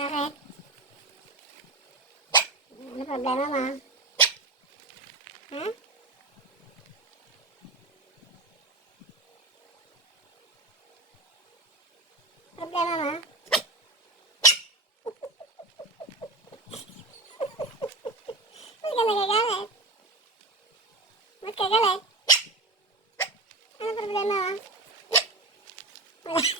Bakit? Ano problema mo? Hmm? Problema ka ka galit. Ano problema Wala.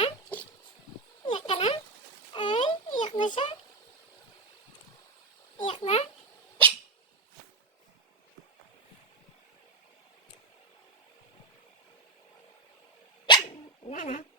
Yakala. Yakala. Ay yaklaşa. Yakla. Yakla.